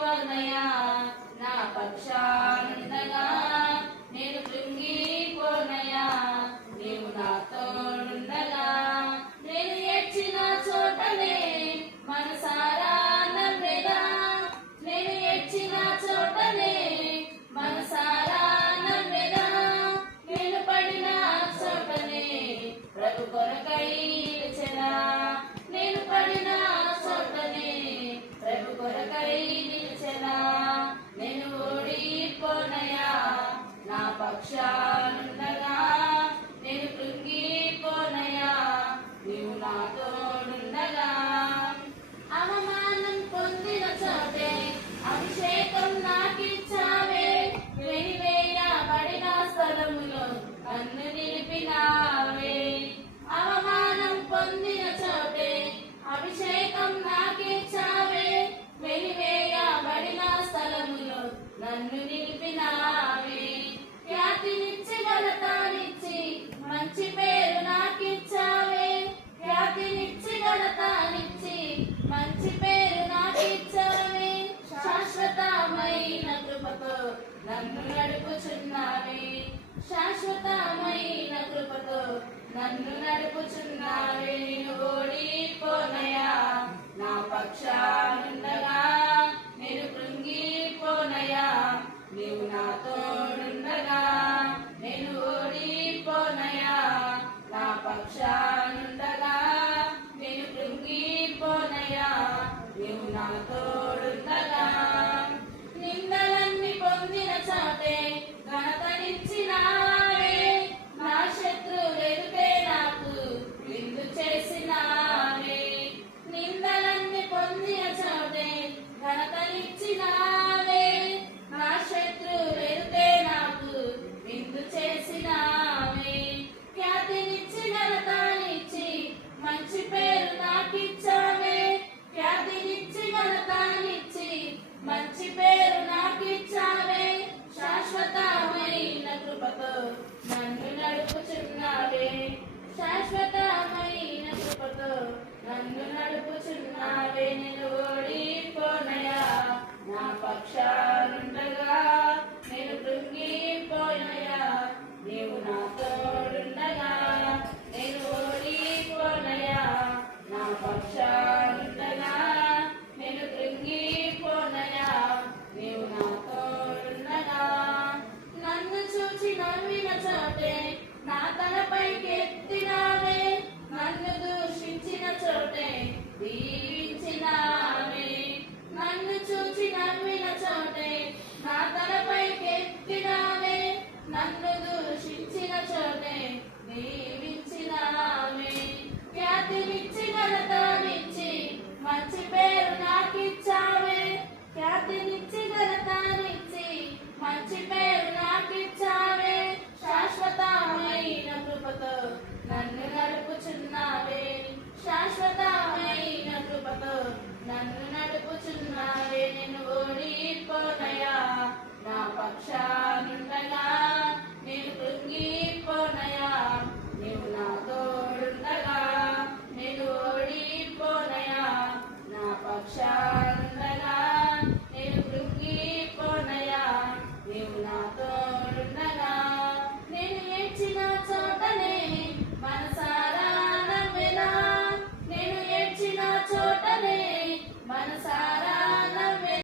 ఓడిపోనయా నా పక్షానుండగా నేను కృంగిపోనయా నీవు నాతోనుండగా నేను ఏడ్చిన చోటనే మనసారా నవ్వెదా నేను ఏడ్చిన చోటనే మనసారా నవ్వెదా నేను పడిన చోటనే ప్రభు కొరకై నిలిచెదా నేను పడిన చోటనే ప్రభు కొరకై నిలిచెదా నేను ఓడిపోనయా నా పక్షానుండగా నేను కృంగిపోనయా నీవు నాతోనుండగా అవమానం పొందిన చోటే అభిషేకం నాకిచ్చావే వెలివేయబడిన స్థలములో నన్ను నిలిపినావే అవమానం పొందిన చోటే అభిషేకం నాకిచ్చావే వెలివేయబడిన స్థలములో నన్ను నిలిపినావే ఖ్యాతినిచ్చి ఘనతనిచ్చి మంచి పేరు నాకిచ్చావే ఖ్యాతినిచ్చి ఘనతనిచ్చి మంచి పేరు నాకిచ్చావే శాశ్వతమైన కృపతో నన్ను నడుపుచున్నావే శాశ్వతమైన కృపతో నన్ను నడుపుచున్నావే నేను ఓడిపోనయా నా పక్షానుండగా నేను కృంగిపోనయా నీవు నాతోనుండగా నేను ఓడిపోనయా నా పక్షానుండగా నేను కృంగిపోనయా నీవు నాతోడుండగా నిందలన్నీ పొందిన చోటే ఘనతనిచ్చినావే నా శత్రువులెదుటే నాకు విందు చేసినావే నిందలన్నీ పొందిన చోటే ఘనతనిచ్చినావే నా శత్రువులెదుటే నాకు విందు చేసినావే ఖ్యాతినిచ్చి ఘనతనిచ్చి మంచి పేరు నాకిచ్చావే ఖ్యాతినిచ్చి ఘనతనిచ్చి మంచి పేరు నాకిచ్చావే శాశ్వతమైన కృపతో నన్ను నడుపుచున్నావే శాశ్వతమైన కృపతో నన్ను నడుపుచున్నావే నేను ఓడిపోనయా నా పక్షానుండగా నేను కృంగిపోనయా నీవు నాతోడుండగా నేను ఓడిపోనయా నా పక్షానుండగా నేను కృంగిపోనయా నీవు నాతోడుండగా నన్ను చూచి నవ్విన చోటే నా తలపైకి ఎత్తినావే నన్ను దూషించిన చోటే దీవించినావే నన్ను చూచి నవ్విన చోటే నా తలపైకి ఎత్తినావే నన్ను దూషించిన చోటే దీవించినావే ఖ్యాతినిచ్చి ఘనతనిచ్చి మంచి పేరు నాకిచ్చావే ఖ్యాతినిచ్చి ఘనతనిచ్చి మంచి పేరు నాకిచ్చావే శాశ్వతమైన కృపతో నన్ను నడుపుచున్నావే శాశ్వతమైన కృపతో నన్ను నడుపుచున్నావే నేను ఓడిపోనయా నా పక్షానుండగా